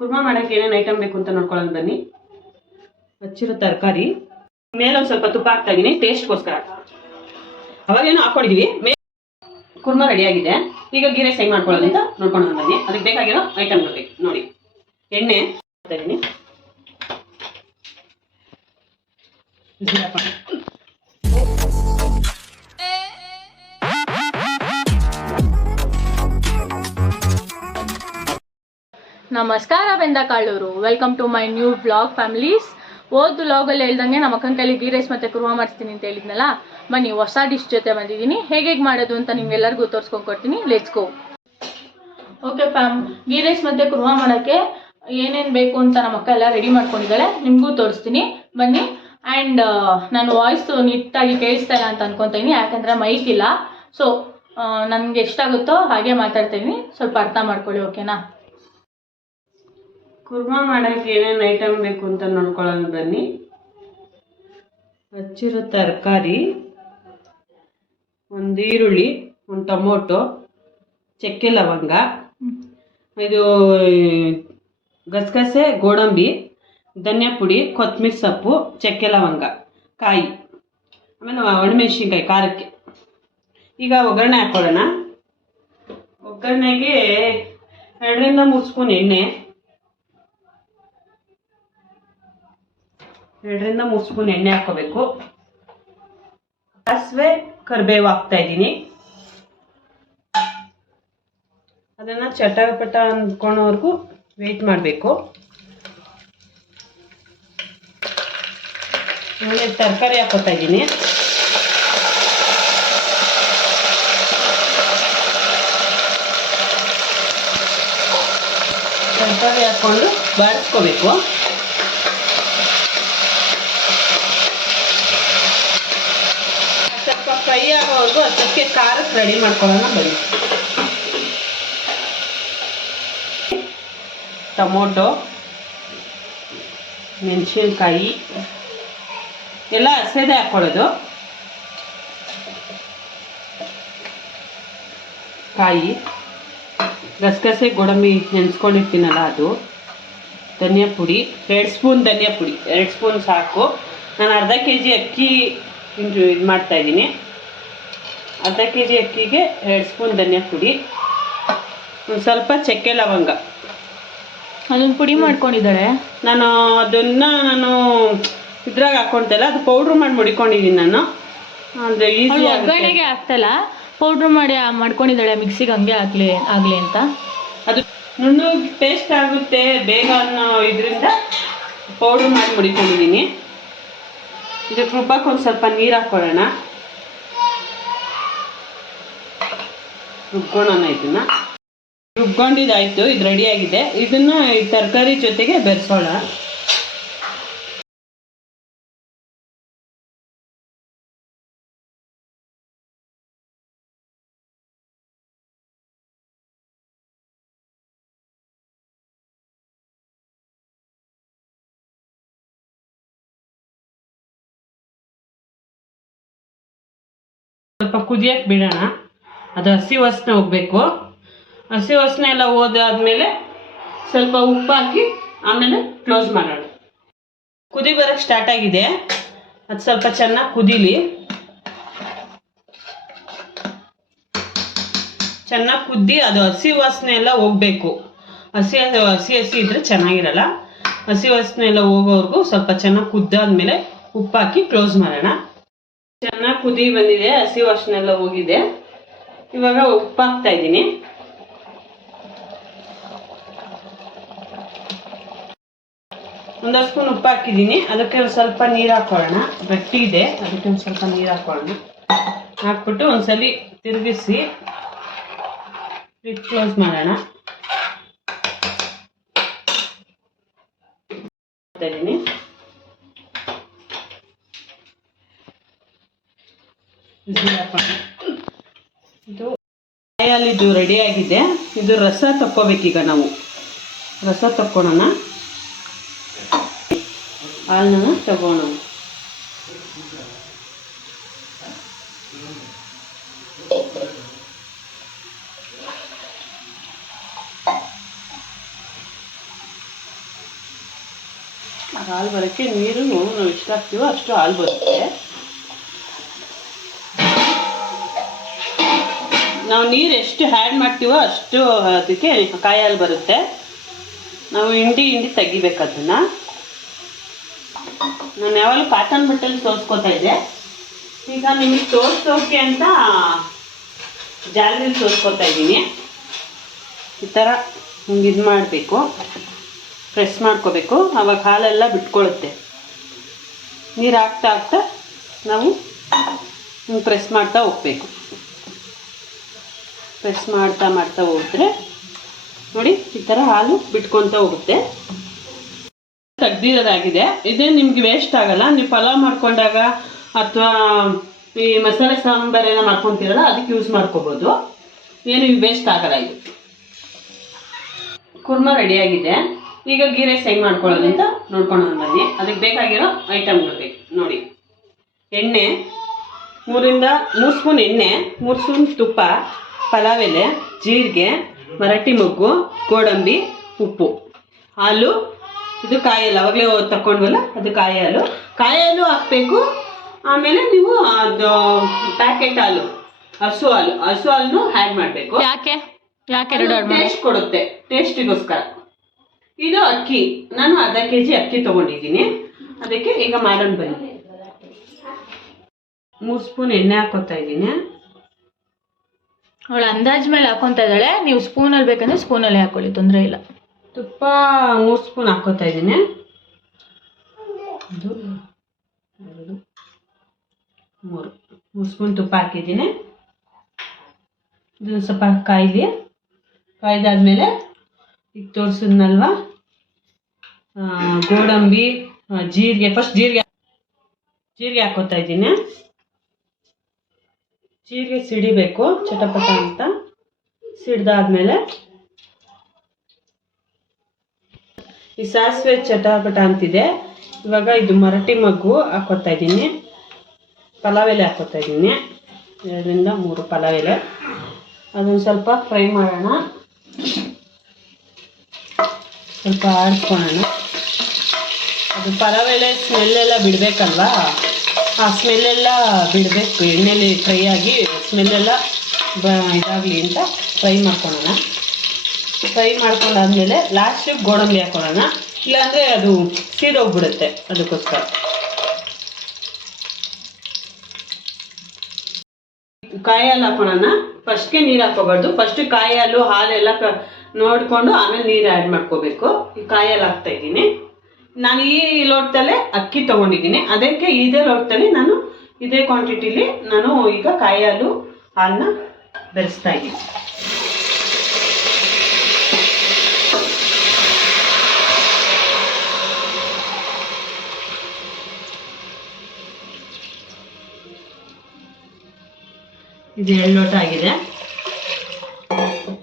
ಕುರ್ಮಾ ಮಾಡೋಕ್ಕೆ ಏನೇನು ಐಟಮ್ ಬೇಕು ಅಂತ ನೋಡ್ಕೊಳ್ಳೋಣ ಬನ್ನಿ. ಹಚ್ಚಿರೋ ತರಕಾರಿ, ಮೇಲೆ ಒಂದು ಸ್ವಲ್ಪ ತುಪ್ಪ ಹಾಕ್ತಾ ಇದ್ದೀನಿ ಟೇಸ್ಟ್ಗೋಸ್ಕರ. ಅವಾಗೇನೋ ಹಾಕೊಂಡಿದೀವಿ. ಕುರ್ಮಾ ರೆಡಿ ಆಗಿದೆ. ಈಗ ಗೀ ರೈಸ್ ಹೆಂಗೆ ಮಾಡ್ಕೊಳ್ಳೋದು ಅಂತ ನೋಡ್ಕೊಂಡು ಬನ್ನಿ. ಅದಕ್ಕೆ ಬೇಕಾಗಿರೋ ಐಟಮ್ಗಳು ಬೇಕು ನೋಡಿ. ಎಣ್ಣೆ ಹಾಕ್ತಾ ಇದ್ದೀನಿ, ನಮಸ್ಕಾರ Bendakaluru, welcome to my new vlog families. ಓದು ವ್ಲಾಗಲ್ಲಿ ಹೇಳ್ದಂಗೆ ನಮ್ಮ ಅಕ್ಕನ ಕೈಲಿ ಗೀ ರೈಸ್ ಮತ್ತು ಕುರ್ಮಾ ಮಾಡಿಸ್ತೀನಿ ಅಂತ ಹೇಳಿದ್ನಲ್ಲ, ಬನ್ನಿ ಹೊಸ ಡಿಶ್ ಜೊತೆ ಬಂದಿದ್ದೀನಿ. ಹೇಗೆ ಮಾಡೋದು ಅಂತ ನಿಮ್ಗೆಲ್ಲರಿಗೂ ತೋರಿಸ್ಕೊಂಡು ಕೊಡ್ತೀನಿ. Let's go. Okay fam, ghee rice ಮತ್ತು ಕುರ್ಮಾ ಮಾಡೋಕ್ಕೆ ಏನೇನು ಬೇಕು ಅಂತ ನಮ್ಮ ಅಕ್ಕ ಎಲ್ಲ ರೆಡಿ ಮಾಡ್ಕೊಂಡಿದ್ದಾಳೆ, ನಿಮಗೂ ತೋರಿಸ್ತೀನಿ ಬನ್ನಿ. ಆ್ಯಂಡ್ ನಾನು ವಾಯ್ಸು ನೀಟಾಗಿ ಕೇಳಿಸ್ತಾ ಇಲ್ಲ ಅಂತ ಅನ್ಕೊತೀನಿ, ಯಾಕಂದರೆ ಮೈಕ್ ಇಲ್ಲ. ಸೊ ನನಗೆ ಎಷ್ಟಾಗುತ್ತೋ ಹಾಗೆ ಮಾತಾಡ್ತೀನಿ, ಸ್ವಲ್ಪ ಅರ್ಥ ಮಾಡ್ಕೊಳ್ಳಿ, ಓಕೆನಾ? ಕುರ್ಮಾ ಮಾಡೋಕ್ಕೆ ಏನೇನು ಐಟಮ್ ಬೇಕು ಅಂತ ನೋಡ್ಕೊಳ್ಳೋಣ ಬನ್ನಿ. ಹಚ್ಚಿರೋ ತರಕಾರಿ, ಒಂದು ಈರುಳ್ಳಿ, ಒಂದು ಟೊಮೊಟೊ, ಚಕ್ಕೆ ಲವಂಗ, ಇದು ಗಸಗಸೆ, ಗೋಡಂಬಿ, ಧನಿಯಾ ಪುಡಿ, ಕೊತ್ತಂಬರಿ ಸೊಪ್ಪು, ಚಕ್ಕೆ ಲವಂಗ, ಕಾಯಿ, ಆಮೇಲೆ ಒಣಮೆಣಸಿನ್ಕಾಯಿ ಖಾರಕ್ಕೆ. ಈಗ ಒಗ್ಗರಣೆ ಹಾಕ್ಕೊಳ್ಳೋಣ. ಒಗ್ಗರಣೆಗೆ 2 ರಿಂದ 3 ಸ್ಪೂನ್ ಎಣ್ಣೆ, 2 ರಿಂದ 3 ಸ್ಪೂನ್ ಎಣ್ಣೆ ಹಾಕೋಬೇಕು. ಸಾಸಿವೆ, ಕರಿಬೇವು ಹಾಕ್ತಾ ಇದ್ದೀನಿ. ಅದನ್ನು ಚಟಪಟ ಅಂದ್ಕೊಳೋವರೆಗೂ ವೆಯ್ಟ್ ಮಾಡಬೇಕು. ಆಮೇಲೆ ತರಕಾರಿ ಹಾಕೋತಾ ಇದ್ದೀನಿ. ತರಕಾರಿ ಹಾಕ್ಕೊಂಡು ಬಾಡಿಸ್ಕೋಬೇಕು. ಸ್ವಲ್ಪ ಫ್ರೈ ಆಗೋವರೆಗೂ ಅದಕ್ಕೆ ಖಾರಕ್ಕೆ ರೆಡಿ ಮಾಡ್ಕೊಳ್ಳೋಣ ಬನ್ನಿ. ಟೊಮೊಟೊ, ಮೆಣಸಿನ್ಕಾಯಿ ಎಲ್ಲ ಹಸಿದೇ ಹಾಕ್ಕೊಳ್ಳೋದು. ಕಾಯಿ, ಗಸಗಸೆ, ಗೋಡಂಬಿ ನೆನೆಸ್ಕೊಂಡಿರ್ತೀನಲ್ಲ ಅದು, ಧನಿಯಾ ಪುಡಿ 2 ಸ್ಪೂನ್ ಧನಿಯಾ ಪುಡಿ, 2 ಸ್ಪೂನ್ ಸಾಕು. ನಾನು ಅರ್ಧ kg ಅಕ್ಕಿ ಇದು ಮಾಡ್ತಾಯಿದ್ದೀನಿ. ಅರ್ಧ kg ಅಕ್ಕಿಗೆ 2 ಸ್ಪೂನ್ ಧನಿಯಾ ಪುಡಿ, ಒಂದು ಸ್ವಲ್ಪ ಚಕ್ಕೆ ಲವಂಗ. ಅದನ್ನು ಪುಡಿ ಮಾಡ್ಕೊಂಡಿದ್ದಾಳೆ. ನಾನು ಇದ್ರಾಗ ಹಾಕ್ಕೊಳ್ತಲ್ಲ, ಅದು ಪೌಡ್ರ್ ಮಾಡಿ ಮಡಿಕೊಂಡಿದ್ದೀನಿ ನಾನು. ಅಂದರೆ ಈಸಿ ಒಗ್ಗರಣೆಗೆ ಹಾಕ್ತಲ್ಲ, ಪೌಡ್ರ್ ಮಾಡಿ ಮಾಡ್ಕೊಂಡಿದ್ದಾಳೆ ಮಿಕ್ಸಿಗೆ, ಹಂಗೆ ಆಗಲಿ ಅಂತ. ಅದು ನುಣ್ಣಗೆ ಪೇಸ್ಟ್ ಆಗುತ್ತೆ ಬೇಗ ಅನ್ನೋ ಇದರಿಂದ ಪೌಡ್ರ್ ಮಾಡಿ ಮಡಿಕೊಂಡಿದ್ದೀನಿ. ಇದಕ್ಕೆ ರುಬ್ಬಕ್ಕೆ ಒಂದು ಸ್ವಲ್ಪ ನೀರು ಹಾಕ್ಕೊಳ್ಳೋಣ. ರುಬ್ಕೊಳ್ಳೋಣ. ಇದನ್ನು ರುಬ್ಕೊಂಡಿದ್ದಾಯಿತು, ಇದು ರೆಡಿಯಾಗಿದೆ. ಇದನ್ನು ಈ ತರಕಾರಿ ಜೊತೆಗೆ ಬೆರೆಸೋಣ. ಸ್ವಲ್ಪ ಕುದಿಯಕ್ಕೆ ಬಿಡೋಣ. ಅದು ಹಸಿ ವಾಸನೆ ಹೋಗಬೇಕು. ಹಸಿ ವಾಸನೆ ಎಲ್ಲ ಹೋದಾದ್ಮೇಲೆ ಸ್ವಲ್ಪ ಉಪ್ಪು ಹಾಕಿ ಆಮೇಲೆ ಕ್ಲೋಸ್ ಮಾಡೋಣ. ಕುದಿ ಬರೋಕ್ಕೆ ಸ್ಟಾರ್ಟ್ ಆಗಿದೆ. ಅದು ಸ್ವಲ್ಪ ಚೆನ್ನಾಗಿ ಕುದೀಲಿ. ಚೆನ್ನಾಗಿ ಕುದ್ದಿ ಅದು ಹಸಿ ವಾಸನೆ ಎಲ್ಲ ಹೋಗಬೇಕು. ಹಸಿ ಇದ್ರೆ ಚೆನ್ನಾಗಿರಲ್ಲ. ಹಸಿ ವಾಸನೆ ಎಲ್ಲ ಹೋಗೋವರೆಗೂ ಸ್ವಲ್ಪ ಚೆನ್ನಾಗಿ ಕುದ್ದಾದ್ಮೇಲೆ ಉಪ್ಪು ಹಾಕಿ ಕ್ಲೋಸ್ ಮಾಡೋಣ. ಚೆನ್ನಾಗಿ ಕುದಿ ಬಂದಿದೆ, ಹಸಿ ವಾಸನೆ ಎಲ್ಲ ಹೋಗಿದೆ. ಇವಾಗ ಉಪ್ಪು ಹಾಕ್ತಾ ಇದ್ದೀನಿ. ಒಂದು ಸ್ಪೂನ್ ಉಪ್ಪು ಹಾಕಿದ್ದೀನಿ. ಅದಕ್ಕೆ ಒಂದು ಸ್ವಲ್ಪ ನೀರು ಹಾಕೊಳ್ಳೋಣ. ಗಟ್ಟಿ ಇದೆ, ಅದಕ್ಕೆ ಒಂದು ಸ್ವಲ್ಪ ನೀರು ಹಾಕೊಳ್ಳೋಣ. ಹಾಕ್ಬಿಟ್ಟು ಒಂದ್ಸಲಿ ತಿರುಗಿಸಿ ಲಿಡ್ ಕ್ಲೋಸ್ ಮಾಡೋಣ. ಇದ್ದೀನಿ ಇದು ಕಾಯಲ್ಲಿದ್ದು ರೆಡಿ ಆಗಿದೆ. ಇದು ರಸ ತಕ್ಕೋಬೇಕೀಗ. ನಾವು ರಸ ತಕ್ಕೊಳ್ಳೋಣ. ಹಾಲನ್ನ ತಗೋಣ. ಹಾಲು ಬರೋಕ್ಕೆ ನೀರು ನಾವು ಎಷ್ಟು ಹಾಕ್ತೀವೋ ಅಷ್ಟು ಹಾಲು ಬರುತ್ತೆ. ನಾವು ನೀರು ಎಷ್ಟು ಆ್ಯಡ್ ಮಾಡ್ತೀವೋ ಅಷ್ಟು ಅದಕ್ಕೆ ಕಾಯಿ ಹಾಲು ಬರುತ್ತೆ. ನಾವು ಹಿಂಡಿ ತೆಗಿಬೇಕು ಅದನ್ನು. ನಾನು ಯಾವಾಗಲೂ ಕಾಟನ್ ಬಟ್ಟೆಲಿ ತೋರಿಸ್ಕೊತಾ ಇದ್ದೆ. ಈಗ ನಿಮಗೆ ತೋರಿಸೋಕೆ ಅಂತ ಜಾಲರಿಲಿ ತೋರಿಸ್ಕೊತಾ ಇದ್ದೀನಿ. ಈ ಥರ ಹಿಂಗೆ ಇದು ಮಾಡಬೇಕು, ಪ್ರೆಸ್ ಮಾಡ್ಕೋಬೇಕು. ಆವಾಗ ಹಾಲೆಲ್ಲ ಬಿಟ್ಕೊಳ್ಳುತ್ತೆ. ನೀರು ಹಾಕ್ತಾ ನಾವು ಹಿಂಗೆ ಪ್ರೆಸ್ ಮಾಡ್ತಾ ಹೋಗ್ಬೇಕು. ಪ್ರೆಸ್ ಮಾಡ್ತಾ ಹೋದರೆ ನೋಡಿ ಈ ಥರ ಹಾಲು ಬಿಟ್ಕೊತ ಹೋಗುತ್ತೆ. ತೆಗ್ದಿರೋದಾಗಿದೆ. ಇದೇ ನಿಮ್ಗೆ ವೇಸ್ಟ್ ಆಗಲ್ಲ. ನೀವು ಪಲಾವ್ ಮಾಡ್ಕೊಂಡಾಗ ಅಥವಾ ಈ ಮಸಾಲೆ ಸಾಂಬಾರೇನೋ ಮಾಡ್ಕೊತೀರಲ್ಲ ಅದಕ್ಕೆ ಯೂಸ್ ಮಾಡ್ಕೋಬೋದು. ಏನು ವೇಸ್ಟ್ ಆಗಲ್ಲ. ಇದು ಕುರ್ಮಾ ರೆಡಿಯಾಗಿದೆ. ಈಗ ಗೀ ರೈಸ್ ಹೆಂಗೆ ಮಾಡ್ಕೊಳ್ಳೋದು ಅಂತ ನೋಡ್ಕೊಂಡು ಬನ್ನಿ. ಅದಕ್ಕೆ ಬೇಕಾಗಿರೋ ಐಟಮ್ಗಳು ಬೇಕು ನೋಡಿ. ಎಣ್ಣೆ 3 ಸ್ಪೂನ್ ಎಣ್ಣೆ, 3 ಸ್ಪೂನ್ ತುಪ್ಪ, ಪಲಾವ್ ಎಲೆ, ಜೀರಿಗೆ, ಮರಾಠಿ ಮೊಗ್ಗು, ಗೋಡಂಬಿ, ಉಪ್ಪು, ಹಾಲು. ಇದು ಕಾಯಿ ಹಾಲು ಅವಾಗಲೇ ತಗೊಂಡ್ವಲ್ಲ ಅದು ಕಾಯಿ ಹಾಲು ಹಾಕಬೇಕು. ಆಮೇಲೆ ನೀವು ಅದು ಪ್ಯಾಕೆಟ್ ಹಾಲು, ಹಸು ಹಾಲನ್ನು ಆ್ಯಡ್ ಮಾಡಬೇಕು. ಯಾಕೆ ಟೇಸ್ಟ್ ಕೊಡುತ್ತೆ, ಟೇಸ್ಟಿಗೋಸ್ಕರ. ಇದು ಅಕ್ಕಿ, ನಾನು ಅರ್ಧ kg ಅಕ್ಕಿ ತೊಗೊಂಡಿದ್ದೀನಿ. ಅದಕ್ಕೆ ಈಗ ಮಾಡೋಣ ಬನ್ನಿ. 3 ಸ್ಪೂನ್ ಎಣ್ಣೆ ಹಾಕೋತಾ ಇದ್ದೀನಿ. ಅವಳು ಅಂದಾಜ್ ಮೇಲೆ ಹಾಕೊತಾ ಇದ್ದಾಳೆ. ನೀವು ಸ್ಪೂನಲ್ಲಿ ಬೇಕಂದ್ರೆ ಸ್ಪೂನಲ್ಲಿ ಹಾಕೊಳ್ಳಿ, ತೊಂದರೆ ಇಲ್ಲ. ತುಪ್ಪ 3 ಸ್ಪೂನ್ ಹಾಕೋತಾ ಇದ್ದೀನಿ. 3 ಸ್ಪೂನ್ ತುಪ್ಪ ಹಾಕಿದ್ದೀನಿ. ಇದು ಸ್ವಲ್ಪ ಕಾಯ್ದಾದ್ಮೇಲೆ ಈಗ ತೋರಿಸಿದ್ನಲ್ವ ಗೋಡಂಬಿ, ಜೀರಿಗೆ. ಫಸ್ಟ್ ಜೀರಿಗೆ ಹಾಕೋತಾ ಇದ್ದೀನಿ. ಜೀರಿಗೆ ಸಿಡಿಬೇಕು ಚಟಪಟ ಅಂತ. ಸಿಡ್ದಾದ್ಮೇಲೆ ಈ ಸಾಸಿವೆ ಚಟಪಟ ಅಂತಿದೆ. ಇವಾಗ ಇದು ಮರಾಠಿ ಮೊಗ್ಗು ಹಾಕೋತಾ ಇದ್ದೀನಿ. ಪಲಾವ್ ಎಲೆ ಹಾಕೋತಾ ಇದ್ದೀನಿ. 2 3 ಪಲಾವ್ ಎಲೆ. ಅದನ್ನು ಸ್ವಲ್ಪ ಫ್ರೈ ಮಾಡೋಣ, ಸ್ವಲ್ಪ ಆಡಿಸ್ಕೊಳ್ಳೋಣ. ಅದು ಪಲಾವ್ ಎಲೆ ಸ್ಮೆಲ್ಲೆಲ್ಲ ಬಿಡಬೇಕಲ್ವಾ, ಆ ಸ್ಮೆಲ್ಲೆಲ್ಲ ಬಿಡಬೇಕು. ಎಣ್ಣೆಲಿ ಫ್ರೈ ಆಗಿ ಸ್ಮೆಲ್ಲೆಲ್ಲ ಇದಾಗಲಿ ಅಂತ ಫ್ರೈ ಮಾಡ್ಕೊಳ್ಳೋಣ. ಫ್ರೈ ಮಾಡ್ಕೊಂಡಾದ್ಮೇಲೆ ಲಾಸ್ಟಿಗೆ ಗೋಡಂಬಿ ಹಾಕೊಳ್ಳೋಣ, ಇಲ್ಲಾಂದರೆ ಅದು ಸೀದೋಗ್ಬಿಡುತ್ತೆ. ಅದಕ್ಕೋಸ್ಕರ ಕಾಯಿ ಹಾಲು ಹಾಕೊಳ್ಳೋಣ. ಫಸ್ಟ್ಗೆ ನೀರು ಹಾಕೋಬಾರ್ದು. ಫಸ್ಟ್ ಕಾಯಿ ಹಾಲೆಲ್ಲ ನೋಡಿಕೊಂಡು ಆಮೇಲೆ ನೀರು ಆ್ಯಡ್ ಮಾಡ್ಕೋಬೇಕು. ಈ ಕಾಯಿ ಹಾಲು ಹಾಕ್ತಾ ಇದ್ದೀನಿ. ನಾನು ಈ ಲೋಟದಲ್ಲೇ ಅಕ್ಕಿ ತೊಗೊಂಡಿದ್ದೀನಿ. ಅದಕ್ಕೆ ಇದೇ ಲೋಟದಲ್ಲಿ ನಾನು ಇದೇ ಕ್ವಾಂಟಿಟಿಲಿ ನಾನು ಈಗ ಕಾಯಿ ಹಾಲನ್ನ ಬೆರೆಸ್ತಾ ಇದ್ದೀನಿ. ಇದು 2 ಲೋಟ ಆಗಿದೆ.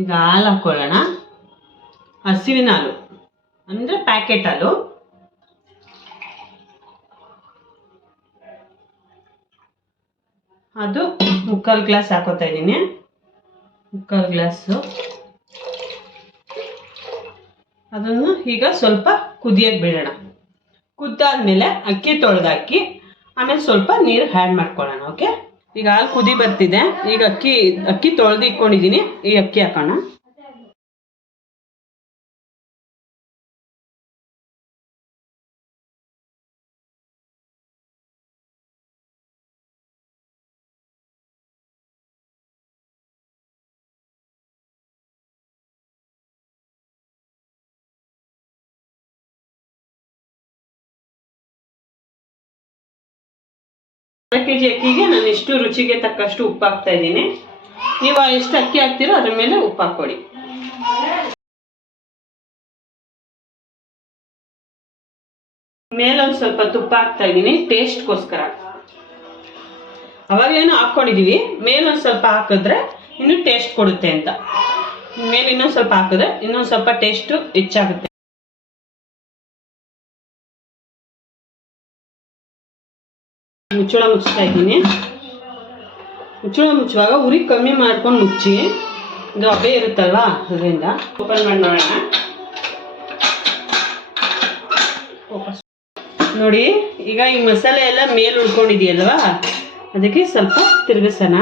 ಈಗ ಹಾಲು ಹಾಕ್ಕೊಳ್ಳೋಣ. ಹಸುವಿನ ಹಾಲು ಅಂದರೆ ಪ್ಯಾಕೆಟ್ ಹಾಲು. ಅದು 3/4 ಗ್ಲಾಸ್ ಹಾಕೋತಾ ಇದ್ದೀನಿ. 3/4 ಗ್ಲಾಸು. ಅದನ್ನು ಈಗ ಸ್ವಲ್ಪ ಕುದಿಯಕ್ಕೆ ಬಿಡೋಣ. ಕುದ್ದಾದ್ಮೇಲೆ ಅಕ್ಕಿ ತೊಳೆದಾಕಿ ಆಮೇಲೆ ಸ್ವಲ್ಪ ನೀರು ಆ್ಯಡ್ ಮಾಡ್ಕೊಳ್ಳೋಣ. ಓಕೆ, ಈಗ ಹಾಲು ಕುದಿ ಬರ್ತಿದೆ. ಈಗ ಅಕ್ಕಿ ತೊಳೆದು ಇಟ್ಕೊಂಡಿದ್ದೀನಿ. ಈ ಅಕ್ಕಿ ಹಾಕೋಣ. ಅರ್ಧ kg ಅಕ್ಕಿಗೆ ನಾನು ಎಷ್ಟು ರುಚಿಗೆ ತಕ್ಕಷ್ಟು ಉಪ್ಪು ಹಾಕ್ತಾ ಇದ್ದೀನಿ. ನೀವು ಎಷ್ಟು ಅಕ್ಕಿ ಹಾಕ್ತೀರೋ ಅದ್ರ ಮೇಲೆ ಉಪ್ಪು ಹಾಕ್ಕೊಳ್ಳಿ. ಮೇಲೊಂದು ಸ್ವಲ್ಪ ತುಪ್ಪ ಹಾಕ್ತಾ ಇದ್ದೀನಿ ಟೇಸ್ಟ್ಗೋಸ್ಕರ. ಅವಾಗೇನೋ ಹಾಕ್ಕೊಂಡಿದ್ದೀವಿ, ಮೇಲೊಂದು ಸ್ವಲ್ಪ ಹಾಕಿದ್ರೆ ಇನ್ನೂ ಟೇಸ್ಟ್ ಕೊಡುತ್ತೆ ಅಂತ. ಮೇಲೆ ಇನ್ನೊಂದು ಸ್ವಲ್ಪ ಹಾಕಿದ್ರೆ ಇನ್ನೊಂದು ಸ್ವಲ್ಪ ಟೇಸ್ಟು ಹೆಚ್ಚಾಗುತ್ತೆ. ಮುಚ್ಚಳ ಮುಚ್ತಾ ಇದ್ದೀನಿ. ಮುಚ್ಚಳ ಮುಚ್ಚುವಾಗ ಉರಿ ಕಮ್ಮಿ ಮಾಡ್ಕೊಂಡು ಮುಚ್ಚಿ. ಇದು ಹಬೆ ಇರುತ್ತಲ್ವಾ, ಅದರಿಂದ ಓಪನ್ ಮಾಡಿ ನೋಡೋಣ. ನೋಡಿ ಈಗ ಈ ಮಸಾಲೆ ಎಲ್ಲ ಮೇಲೆ ಉಳ್ಕೊಂಡಿದೆಯಲ್ವಾ, ಅದಕ್ಕೆ ಸ್ವಲ್ಪ ತಿರುಗಿಸೋಣ.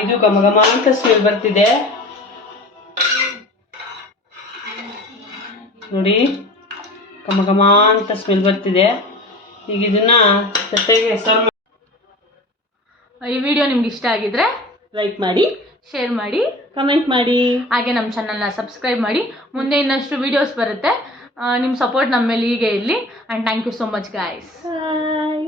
ಇದು ಘಮ ಘಮ ಅಂತ ಸ್ಮೆಲ್ ಬರ್ತಿದೆ ನೋಡಿ, ಘಮ ಘಮ ಅಂತ ಸ್ಮೆಲ್ ಬರ್ತಿದೆ. ಈಗ ಇದನ್ನ ತಟ್ಟೆಗೆ ಸರ್ವ್ ಮಾಡಿ. ಈ ವಿಡಿಯೋ ನಿಮ್ಗೆ ಇಷ್ಟ ಆಗಿದ್ರೆ ಲೈಕ್ ಮಾಡಿ, ಶೇರ್ ಮಾಡಿ, ಕಮೆಂಟ್ ಮಾಡಿ, ಹಾಗೆ ನಮ್ಮ ಚಾನಲ್ನ ಸಬ್ಸ್ಕ್ರೈಬ್ ಮಾಡಿ. ಮುಂದೆ ಇನ್ನಷ್ಟು ವಿಡಿಯೋಸ್ ಬರುತ್ತೆ. ನಿಮ್ಮ ಸಪೋರ್ಟ್ ನಮ್ಮ ಮೇಲೆ ಹೀಗೆ ಇರಲಿ. And thank you so much guys. Bye.